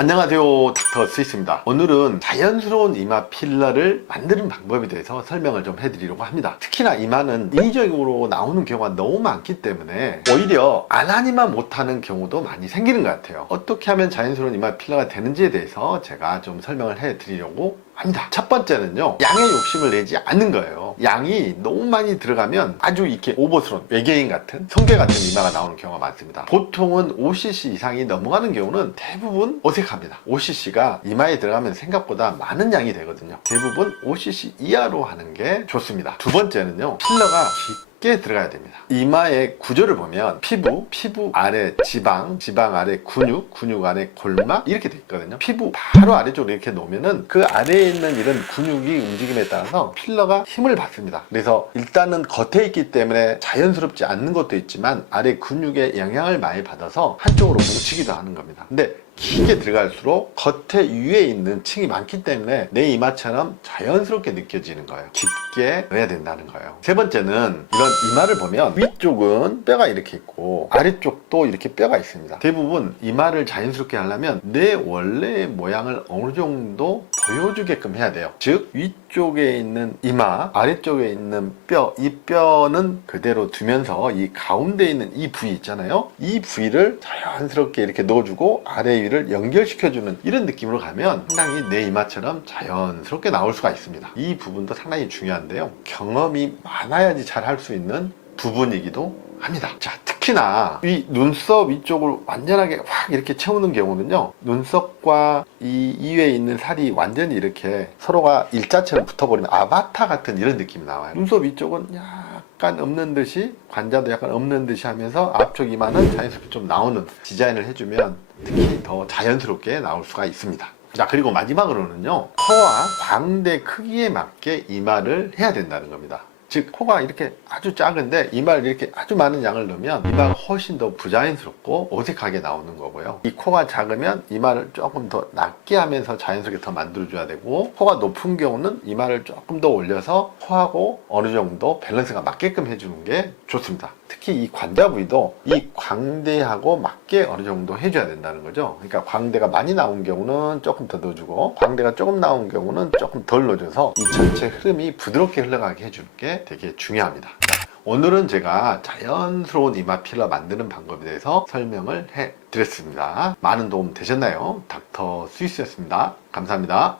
안녕하세요, 닥터 스위스입니다. 오늘은 자연스러운 이마 필러를 만드는 방법에 대해서 설명을 좀 해드리려고 합니다. 특히나 이마는 인위적으로 나오는 경우가 너무 많기 때문에 오히려 안 하니만 못하는 경우도 많이 생기는 것 같아요. 어떻게 하면 자연스러운 이마 필러가 되는지에 대해서 제가 좀 설명을 해드리려고 합니다. 첫 번째는요, 양의 욕심을 내지 않는 거예요. 양이 너무 많이 들어가면 아주 이렇게 오버스러운 외계인 같은 성게 같은 이마가 나오는 경우가 많습니다. 보통은 5cc 이상이 넘어가는 경우는 대부분 어색합니다. 5cc가 이마에 들어가면 생각보다 많은 양이 되거든요. 대부분 5cc 이하로 하는 게 좋습니다. 두 번째는요, 필러가 깊게 들어가야 됩니다. 이마의 구조를 보면 피부 아래 지방 아래 근육 아래 골막 이렇게 돼 있거든요. 피부 바로 아래쪽으로 이렇게 놓으면은 그 아래에 있는 이런 근육이 움직임에 따라서 필러가 힘을 받습니다. 그래서 일단은 겉에 있기 때문에 자연스럽지 않는 것도 있지만 아래 근육에 영향을 많이 받아서 한쪽으로 뭉치기도 하는 겁니다. 근데 깊게 들어갈수록 겉에 위에 있는 층이 많기 때문에 내 이마처럼 자연스럽게 느껴지는 거예요. 깊게 넣어야 된다는 거예요. 세 번째는 이런 이마를 보면 위쪽은 뼈가 이렇게 있고 아래쪽도 이렇게 뼈가 있습니다. 대부분 이마를 자연스럽게 하려면 내 원래의 모양을 어느 정도 보여주게끔 해야 돼요. 즉 위쪽에 있는 이마, 아래쪽에 있는 뼈, 이 뼈는 그대로 두면서 이 가운데 있는 이 부위 있잖아요. 이 부위를 자연스럽게 이렇게 넣어주고 아래 위를 연결시켜주는 이런 느낌으로 가면 상당히 내 이마처럼 자연스럽게 나올 수가 있습니다. 이 부분도 상당히 중요한데요. 경험이 많아야지 잘 할 수 있는 부분이기도 합니다. 자, 특히나 이 눈썹 위쪽을 완전하게 확 이렇게 채우는 경우는요, 눈썹과 이 이외에 있는 살이 완전히 이렇게 서로가 일자처럼 붙어버리면 아바타 같은 이런 느낌이 나와요. 눈썹 위쪽은 약간 없는 듯이, 관자도 약간 없는 듯이 하면서 앞쪽 이마는 자연스럽게 좀 나오는 디자인을 해주면 특히 더 자연스럽게 나올 수가 있습니다. 자, 그리고 마지막으로는요, 코와 광대 크기에 맞게 이마를 해야 된다는 겁니다. 즉 코가 이렇게 아주 작은데 이마를 이렇게 아주 많은 양을 넣으면 이마가 훨씬 더 부자연스럽고 어색하게 나오는 거고요. 이 코가 작으면 이마를 조금 더 낮게 하면서 자연스럽게 더 만들어줘야 되고, 코가 높은 경우는 이마를 조금 더 올려서 코하고 어느 정도 밸런스가 맞게끔 해주는 게 좋습니다. 특히 이 관자 부위도 이 광대하고 맞게 어느 정도 해줘야 된다는 거죠. 그러니까 광대가 많이 나온 경우는 조금 더 넣어주고, 광대가 조금 나온 경우는 조금 덜 넣어줘서 이 전체 흐름이 부드럽게 흘러가게 해주는 게 되게 중요합니다. 오늘은 제가 자연스러운 이마 필러 만드는 방법에 대해서 설명을 해 드렸습니다. 많은 도움 되셨나요? 닥터 스위스였습니다. 감사합니다.